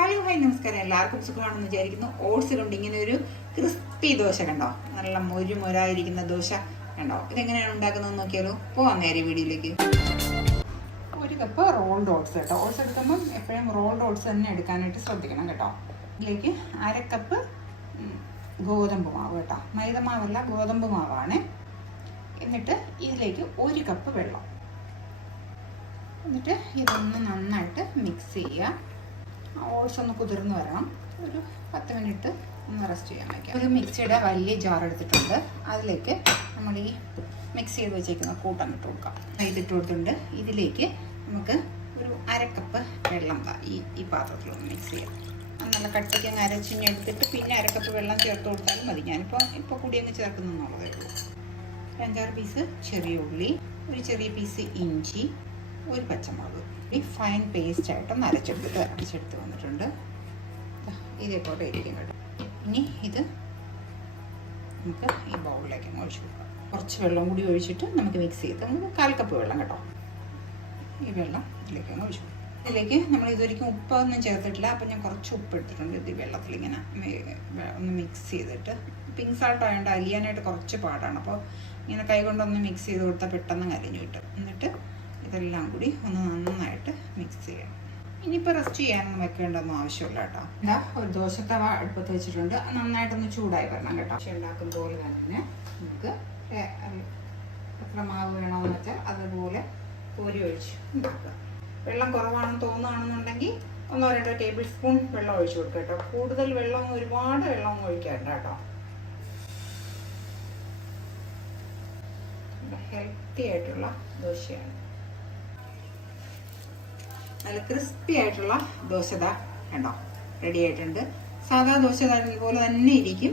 Hello hi നമസ്കാരം. എല്ലാവർക്കും സുഖമാണെന്ന് വിചാരിക്കുന്നു. ഓട്സ് കൊണ്ട് ഇങ്ങനെ ഒരു ക്രിസ്പി ദോശ കണ്ടോ, നല്ല മൊരായിരിക്കുന്ന ദോശ കണ്ടോ. ഇതെങ്ങനെയാണ് ഉണ്ടാക്കുന്നത് നോക്കിയാലോ. പോവാം നേരെ വീഡിയോയിലേക്ക്. ഒരു കപ്പ് റോൾഡ് ഓട്സ് കേട്ടോ. ഓട്സ് എടുക്കുമ്പം എപ്പോഴും റോൾഡ് ഓട്സ് തന്നെ എടുക്കാനായിട്ട് ശ്രദ്ധിക്കണം കേട്ടോ. ഇതിലേക്ക് അരക്കപ്പ് ഗോതമ്പ് മാവ് കേട്ടോ, മൈദമാവല്ല ഗോതമ്പ് മാവാണ്. എന്നിട്ട് ഇതിലേക്ക് ഒരു കപ്പ് വെള്ളം, എന്നിട്ട് ഇതൊന്ന് നന്നായിട്ട് മിക്സ് ചെയ്യുക. ഓട്സ് ഒന്ന് കുതിർന്ന് വരണം. ഒരു 10 മിനിറ്റ് ഒന്ന് റെസ്റ്റ് ചെയ്യാൻ വയ്ക്കാം. ഒരു മിക്സിയുടെ വലിയ ജാർ എടുത്തിട്ടുണ്ട്. അതിലേക്ക് നമ്മൾ ഈ മിക്സ് ചെയ്ത് വെച്ചേക്കുന്ന കൂട്ടം ഇട്ട് കൊടുക്കാം. ഇതിട്ട് കൊടുത്തിട്ടുണ്ട്. ഇതിലേക്ക് നമുക്ക് ഒരു അരക്കപ്പ് വെള്ളം ഈ പാത്രത്തിലൊന്ന് മിക്സ് ചെയ്യാം. നല്ല കട്ടിക്ക് അങ്ങ് അരച്ചിഞ്ഞെടുത്തിട്ട് പിന്നെ അരക്കപ്പ് വെള്ളം ചേർത്ത് കൊടുത്താലും മതി. ഞാനിപ്പോൾ കൂടി അങ്ങ് ചേർക്കുന്നുള്ളതേ ഉള്ളൂ. 5-6 പീസ് ചെറിയ ഉള്ളി, ഒരു ചെറിയ പീസ് ഇഞ്ചി, ഒരു പച്ചമുളക്, ഈ ഫൈൻ പേസ്റ്റ് ആയിട്ടൊന്ന് അരച്ചെടുത്ത് വന്നിട്ടുണ്ട്. ഇതേപോലെ ഇരിക്കും കേട്ടോ. ഇനി ഇത് നമുക്ക് ഈ ബൗളിലേക്ക് ഒഴിച്ചു കൊടുക്കാം. കുറച്ച് വെള്ളം കൂടി ഒഴിച്ചിട്ട് നമുക്ക് മിക്സ് ചെയ്ത് നമുക്ക് 1/4 കപ്പ് വെള്ളം കേട്ടോ. ഈ വെള്ളം ഇതിലേക്ക് ഒഴിച്ചു കൊടുക്കും. ഇതിലേക്ക് നമ്മൾ ഇതൊരിക്കും ഉപ്പൊന്നും ചേർത്തിട്ടില്ല, അപ്പം ഞാൻ കുറച്ച് ഉപ്പ് എടുത്തിട്ടുണ്ട്. ഇത് വെള്ളത്തിൽ ഇങ്ങനെ ഒന്ന് മിക്സ് ചെയ്തിട്ട്, പിങ്ക് സാൾട്ട് ആയതുകൊണ്ട് അലിയാനായിട്ട് കുറച്ച് പാടാണ്. അപ്പോൾ ഇങ്ങനെ കൈ കൊണ്ടൊന്ന് മിക്സ് ചെയ്ത് കൊടുത്താൽ പെട്ടെന്ന് അലിഞ്ഞു കിട്ടും. എന്നിട്ട് ഇതെല്ലാം കൂടി ഒന്ന് നന്നായിട്ട് മിക്സ് ചെയ്യണം. ഇനിയിപ്പോൾ റെസ്റ്റ് ചെയ്യാനൊന്നും വെക്കേണ്ടതൊന്നും ആവശ്യമില്ല കേട്ടോ. എന്താ ഒരു ദോശത്തവ അടുപ്പത്ത് വെച്ചിട്ടുണ്ട്. നന്നായിട്ടൊന്ന് ചൂടായി വരണം കേട്ടോ. പക്ഷെ ഉണ്ടാക്കുന്ന പോലെ തന്നെ നമുക്ക് എത്ര മാവ് വേണമെന്ന് വെച്ചാൽ അതുപോലെ കോരി ഒഴിച്ച് ഉണ്ടാക്കുക. വെള്ളം കുറവാണെന്ന് തോന്നുകയാണെന്നുണ്ടെങ്കിൽ 1-2 ടേബിൾ സ്പൂൺ വെള്ളം ഒഴിച്ചു കൊടുക്കുക കേട്ടോ. കൂടുതൽ വെള്ളം, ഒരുപാട് വെള്ളം ഒഴിക്കാറുണ്ട് കേട്ടോ. ഹെൽത്തി ആയിട്ടുള്ള ദോശയാണ്. നല്ല ക്രിസ്പി ആയിട്ടുള്ള ദോശ കണ്ടോ റെഡി ആയിട്ടുണ്ട്. സാധാ ദോശ പോലെ തന്നെ ഇരിക്കും.